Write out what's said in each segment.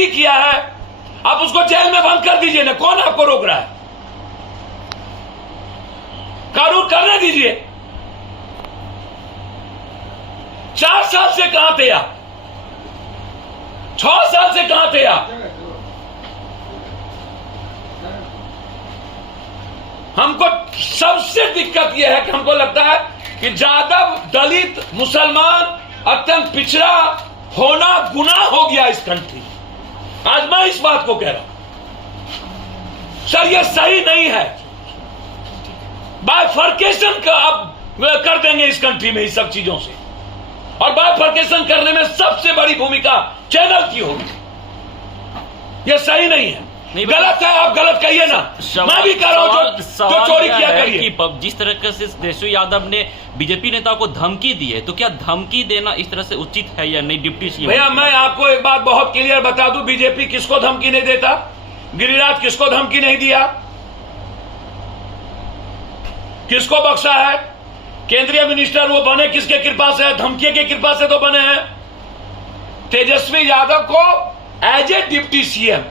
डकैती किया है, आप उसको जेल में बंद कर दीजिए ना, कौन आपको रोक रहा है? कानून करने दीजिए। 4 साल से कहां थे आप? 6 साल से कहां थे आप? हमको सबसे दिक्कत यह है कि हमको लगता है कि जादव, दलित, मुसलमान, अत्यंत पिछड़ा होना गुनाह हो गया इस कंट्री। आज मैं इस बात को कह रहा हूं सर, यह सही नहीं है। बाइफर्केशन का आप कर देंगे इस कंट्री में इस सब चीजों से, और बाइफर्केशन करने में सबसे बड़ी भूमिका चैनल की होगी। यह सही नहीं है, गलत है। आप गलत कहिए ना, मैं भी कर रहा हूं जो चोरी किया करिए। जिस तरह से तेजस्वी यादव ने बीजेपी नेताओं को धमकी दी है, तो क्या धमकी देना इस तरह से उचित है या नहीं? डिप्टी सीएम भैया, मैं आपको एक बात बहुत क्लियर बता दूं, बीजेपी किसको धमकी नहीं देता। गिरिराज किसको धमकी नहीं दिया, किसको बख्शा है? केंद्रीय मिनिस्टर वो बने किसके कृपा से? धमकी की कृपा से तो बने हैं। तेजस्वी यादव को एज ए डिप्टी सीएम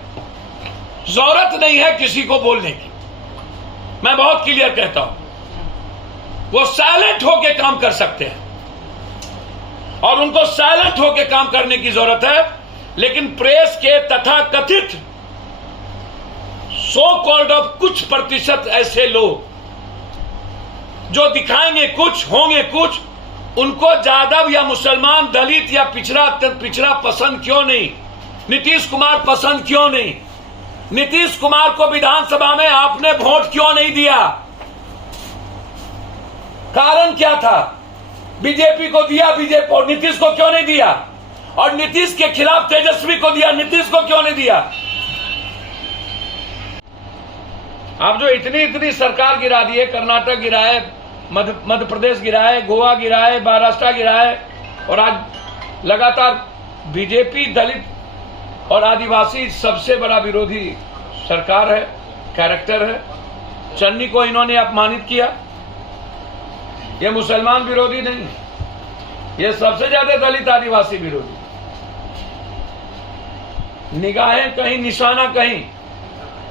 जरूरत नहीं है किसी को बोलने की। मैं बहुत क्लियर कहता हूं, वो साइलेंट होकर काम कर सकते हैं और उनको साइलेंट होकर काम करने की जरूरत है। लेकिन प्रेस के तथाकथित सो कॉल्ड ऑफ कुछ प्रतिशत ऐसे लोग जो दिखाएंगे कुछ, होंगे कुछ, उनको यादव या मुसलमान, दलित या पिछड़ा, अत्यंत पिछड़ा पसंद क्यों नहीं? नीतीश कुमार पसंद क्यों नहीं? नीतीश कुमार को विधानसभा में आपने वोट क्यों नहीं दिया? कारण क्या था? बीजेपी को दिया, बीजेपी और नीतीश को क्यों नहीं दिया? और नीतीश के खिलाफ तेजस्वी को दिया, नीतीश को क्यों नहीं दिया? आप जो इतनी सरकार गिरा दी है, कर्नाटक गिराए, मध्य प्रदेश गिराए, गोवा गिराए, महाराष्ट्र गिराए, और आज लगातार बीजेपी दलित और आदिवासी सबसे बड़ा विरोधी सरकार है, कैरेक्टर है। चन्नी को इन्होंने अपमानित किया। ये मुसलमान विरोधी नहीं, ये सबसे ज्यादा दलित आदिवासी विरोधी। निगाहें कहीं, निशाना कहीं,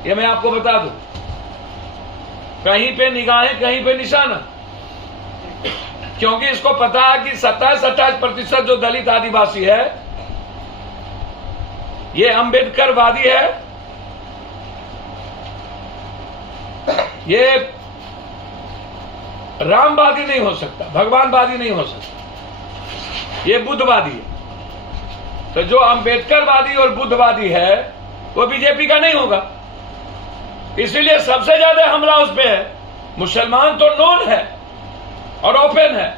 ये मैं आपको बता दूं, कहीं पे निगाहें, कहीं पे निशाना। क्योंकि इसको पता है कि 27-28% जो दलित आदिवासी है ये अंबेडकरवादी है, ये रामवादी नहीं हो सकता, भगवानवादी नहीं हो सकता, ये बुद्धवादी है। तो जो अंबेडकरवादी और बुद्धवादी है वो बीजेपी का नहीं होगा। इसीलिए सबसे ज्यादा हमला उस पे है। मुसलमान तो नोन है और ओपन है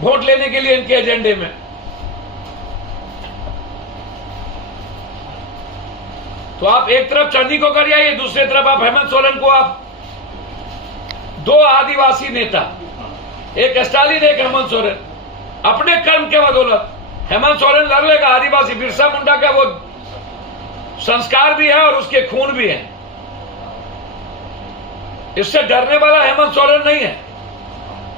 वोट लेने के लिए इनके एजेंडे में। तो आप एक तरफ चन्नी को कर आइए, दूसरी तरफ आप हेमंत सोरेन को, आप दो आदिवासी नेता, एक स्टालिन, एक हेमंत सोरेन, अपने कर्म के बदौलत हेमंत सोरेन लड़ लेगा। आदिवासी बिरसा मुंडा का वो संस्कार भी है और उसके खून भी है, इससे डरने वाला हेमंत सोरेन नहीं है।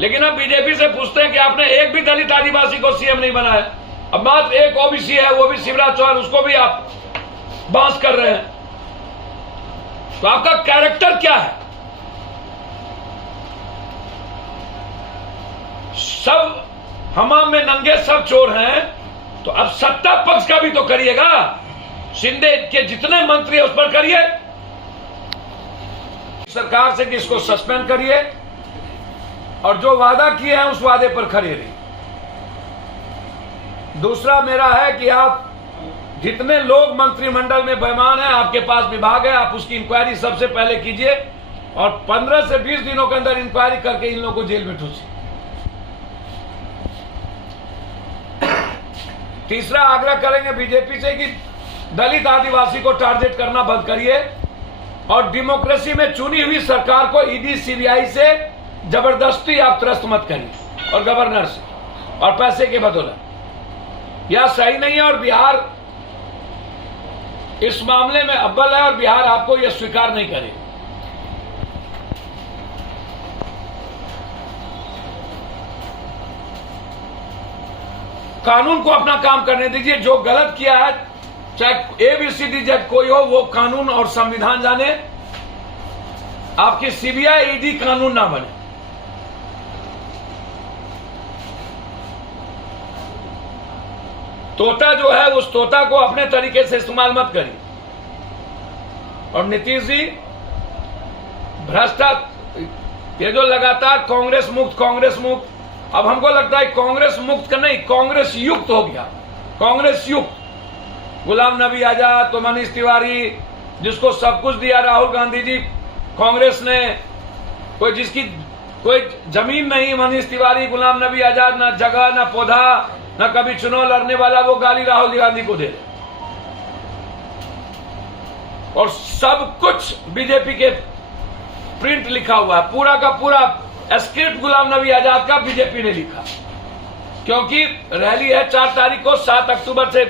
लेकिन अब बीजेपी से पूछते हैं कि आपने एक भी दलित आदिवासी को सीएम नहीं बनाया। अब मात्र एक ओबीसी है, वो भी शिवराज चौहान, उसको भी आप बांस कर रहे हैं। तो आपका कैरेक्टर क्या है? सब हमाम में नंगे सब चोर हैं, तो अब सत्ता पक्ष का भी तो करिएगा। शिंदे के जितने मंत्री है उस पर करिए, सरकार से कि इसको सस्पेंड करिए, और जो वादा किए हैं उस वादे पर खड़े रहिए। दूसरा मेरा है कि आप जितने लोग मंत्रिमंडल में बेईमान हैं, आपके पास विभाग है, आप उसकी इंक्वायरी सबसे पहले कीजिए और 15 से 20 दिनों के अंदर इंक्वायरी करके इन लोगों को जेल में ठूसिए। तीसरा आग्रह करेंगे बीजेपी से कि दलित आदिवासी को टारगेट करना बंद करिए और डेमोक्रेसी में चुनी हुई सरकार को ईडी सीबीआई से जबरदस्ती आप त्रस्त मत करिए, और गवर्नर से और पैसे के बदौलत। यह सही नहीं है और बिहार इस मामले में अव्वल है और बिहार आपको यह स्वीकार नहीं करेगा। कानून को अपना काम करने दीजिए। जो गलत किया है चाहे ABCD जज कोई हो, वो कानून और संविधान जाने, आपकी CBI ED कानून ना बने। तोता जो है उस तोता को अपने तरीके से इस्तेमाल मत करिए। और नीतीश जी भ्रष्टाचार, ये जो लगातार कांग्रेस मुक्त, अब हमको लगता है कांग्रेस मुक्त का नहीं, कांग्रेस युक्त हो गया। कांग्रेस युक्त, गुलाम नबी आजाद तो मनीष तिवारी, जिसको सब कुछ दिया राहुल गांधी जी, कांग्रेस ने जिसकी कोई जमीन नहीं, मनीष तिवारी, गुलाम नबी आजाद, ना जगह ना पौधा, ना कभी चुनाव लड़ने वाला, वो गाली राहुल गांधी को दे। और सब कुछ बीजेपी के प्रिंट लिखा हुआ है, पूरा का पूरा स्क्रिप्ट गुलाम नबी आजाद का बीजेपी ने लिखा। क्योंकि रैली है 4 तारीख को, 7 अक्टूबर से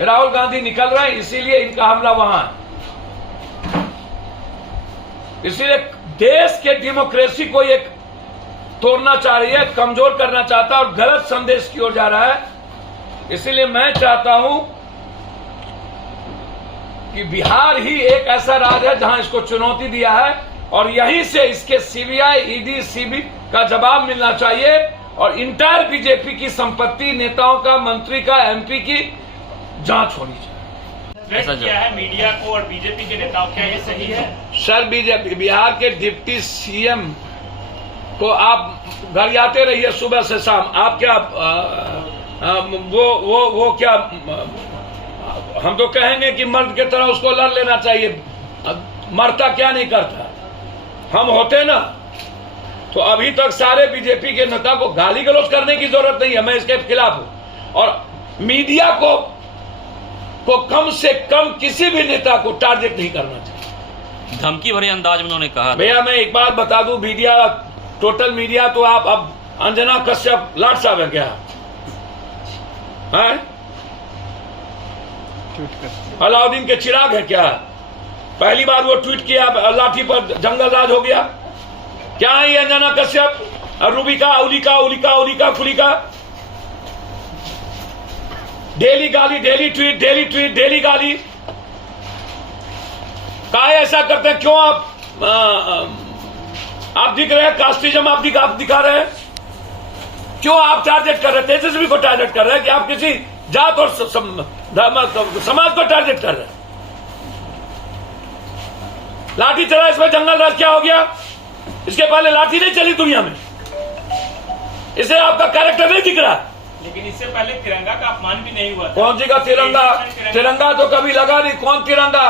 राहुल गांधी निकल रहे हैं, इसीलिए इनका हमला वहां है। इसीलिए देश के डेमोक्रेसी को एक तोड़ना चाह रही है, कमजोर करना चाहता है और गलत संदेश की ओर जा रहा है। इसीलिए मैं चाहता हूं कि बिहार ही एक ऐसा राज्य है जहां इसको चुनौती दिया है और यहीं से इसके CBI ED CB का जवाब मिलना चाहिए और इंटायर बीजेपी की संपत्ति, नेताओं का, मंत्री का, MP की जांच होनी चाहिए। ऐसा किया है मीडिया को और बीजेपी के नेताओं, क्या ये सही है? सर, बीजेपी बिहार के डिप्टी CM को आप घर जाते रहिए सुबह से शाम, आप क्या वो क्या, हम तो कहेंगे कि मर्द की तरह उसको लड़ लेना चाहिए, मरता क्या नहीं करता। हम होते ना तो अभी तक सारे बीजेपी के नेता को गाली गलौज करने की जरूरत नहीं है, मैं इसके खिलाफ हूं। और मीडिया को कम से कम किसी भी नेता को टारगेट नहीं करना चाहिए। धमकी भरे अंदाज में उन्होंने कहा। भैया मैं एक बात बता दूं, मीडिया, टोटल मीडिया तो आप अब अंजना कश्यप लाट साहब है क्या? अलाउद्दीन के चिराग है क्या? पहली बार वो ट्वीट किया, लाठी पर जंगल राज हो गया। क्या है ये अंजना कश्यप, रूबिका, उलिका फुलिका? डेली गाली, डेली ट्वीट, डेली गाली। काहे ऐसा करते हैं? क्यों आप दिख रहे हैं, कास्टिज्म आप दिखा रहे हैं? क्यों आप टारगेट कर रहे हैं? तेजस्वी को टारगेट कर रहे हैं कि आप किसी जात और समाज को टारगेट कर रहे हैं? लाठी चला, इसमें जंगल राज क्या हो गया? इसके पहले लाठी नहीं चली दुनिया में, इसे आपका कैरेक्टर नहीं दिख रहा। लेकिन इससे पहले तिरंगा का अपमान भी नहीं हुआ था। कौन सी का तिरंगा? तिरंगा तो कभी लगा नहीं। कौन तिरंगा?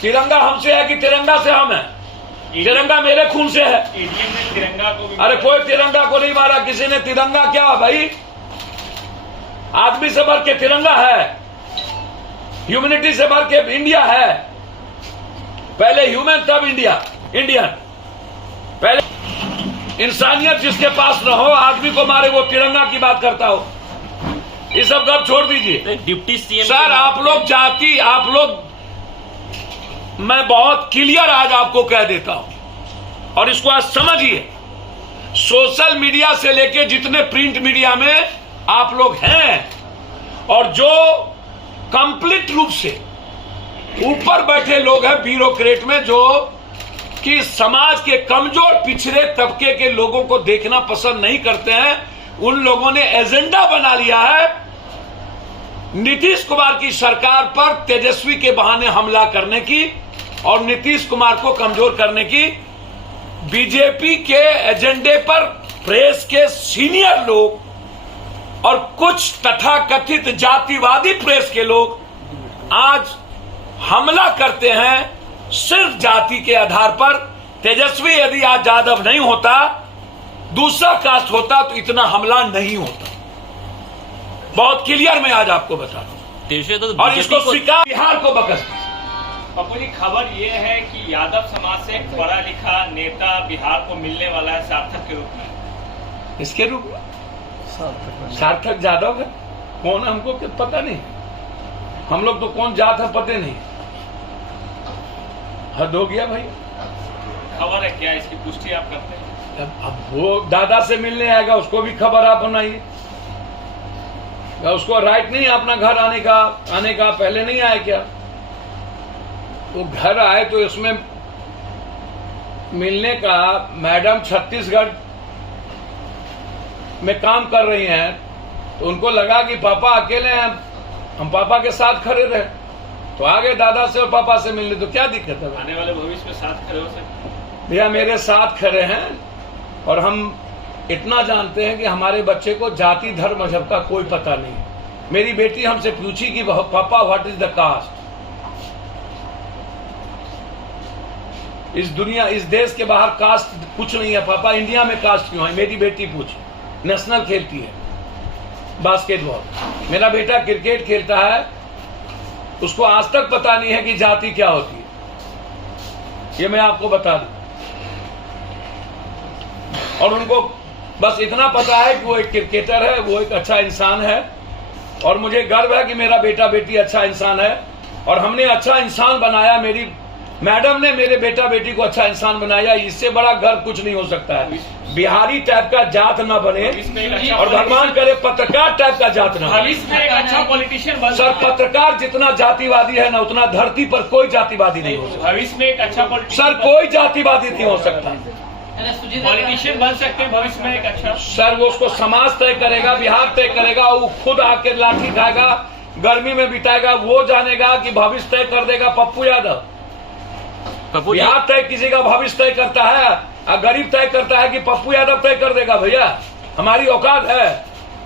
तिरंगा हमसे है कि तिरंगा से हम है? तिरंगा मेरे खून से है। एडीएम ने तिरंगा को भी, अरे कोई तिरंगा को नहीं मारा किसी ने। तिरंगा क्या भाई? आदमी से भर के तिरंगा है, ह्यूमैनिटी से भर के इंडिया है। पहले ह्यूमन तब इंडियन। पहले इंसानियत जिसके पास न हो, आदमी को मारे, वो तिरंगा की बात करता हो। ये सब गप छोड़ दीजिए। डिप्टी CM सर आप लोग मैं बहुत क्लियर आज आपको कह देता हूं और इसको आज समझिए। सोशल मीडिया से लेके जितने प्रिंट मीडिया में आप लोग हैं और जो कंप्लीट रूप से ऊपर बैठे लोग हैं ब्यूरोक्रेट में, जो कि समाज के कमजोर पिछड़े तबके के लोगों को देखना पसंद नहीं करते हैं, उन लोगों ने एजेंडा बना लिया है नीतीश कुमार की सरकार पर तेजस्वी के बहाने हमला करने की और नीतीश कुमार को कमजोर करने की। बीजेपी के एजेंडे पर प्रेस के सीनियर लोग और कुछ तथाकथित जातिवादी प्रेस के लोग आज हमला करते हैं सिर्फ जाति के आधार पर। तेजस्वी यदि आज यादव नहीं होता, दूसरा कास्ट होता, तो इतना हमला नहीं होता। बहुत क्लियर मैं आज आपको बता रहा हूं। और इसको स्वीकार बिहार को बकस। पप्पू जी, खबर ये है कि यादव समाज से एक पढ़ा लिखा नेता बिहार को मिलने वाला है सार्थक के रूप में। इसके रूप में सार्थक यादव है? कौन है हमको पता नहीं। हम लोग तो कौन जात है पता नहीं। हद हो गया भाई। खबर है क्या, इसकी पुष्टि आप करते हैं? अब वो दादा से मिलने आएगा, उसको भी खबर आप बनाइए। क्या उसको राइट नहीं है अपना घर आने का पहले नहीं आए क्या? वो घर आए तो इसमें मिलने का, मैडम छत्तीसगढ़ में काम कर रही हैं, तो उनको लगा कि पापा अकेले हैं, हम पापा के साथ खड़े रहे, तो आगे दादा से और पापा से मिलने, तो क्या दिक्कत है? आने वाले भविष्य में साथ खड़े हो सकते हैं। भैया मेरे साथ खड़े हैं, और हम इतना जानते हैं कि हमारे बच्चे को जाति धर्म मजहब का कोई पता नहीं। मेरी बेटी हमसे पूछी कि पापा व्हाट इज द कास्ट। इस दुनिया, इस देश के बाहर कास्ट कुछ नहीं है पापा, इंडिया में कास्ट क्यों है? मेरी बेटी पूछी। नेशनल खेलती है बास्केटबॉल, मेरा बेटा क्रिकेट खेलता है, उसको आज तक पता नहीं है कि जाति क्या होती है। ये मैं आपको बता दूं। और उनको बस इतना पता है कि वो एक क्रिकेटर है, वो एक अच्छा इंसान है, और मुझे गर्व है कि मेरा बेटा बेटी अच्छा इंसान है, और हमने अच्छा इंसान बनाया। मेरी मैडम ने मेरे बेटा बेटी को अच्छा इंसान बनाया। इससे बड़ा गर्व कुछ नहीं हो सकता है। बिहारी टाइप का जात ना बने, और भगवान करे पत्रकार टाइप का जात ना बने। भविष्य में एक अच्छा पॉलिटिशियन बन सर, पत्रकार जितना जातिवादी है ना, उतना धरती पर कोई जातिवादी नहीं हो सकता। भविष्य में एक अच्छा सर, कोई जातिवादी नहीं हो सकता। पॉलिटिशियन बन सकते हैं भविष्य में एक अच्छा। सर, वो उसको समाज तय करेगा, बिहार तय करेगा, वो खुद आके लाठी खाएगा, गर्मी में बिताएगा, वो जानेगा कि भविष्य तय कर देगा पप्पू यादव। बिहार तय किसी का भविष्य तय करता है, और गरीब तय करता है कि पप्पू यादव तय कर देगा। भैया हमारी औकात है,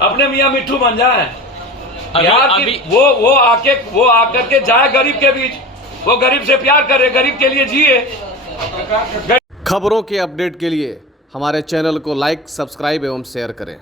अपने मियां मिट्ठू बन जाए। बिहार की वो आकर के जाए गरीब के बीच, वो गरीब से प्यार करे, गरीब के लिए जिए। खबरों के अपडेट के लिए हमारे चैनल को लाइक, सब्सक्राइब एवं शेयर करें।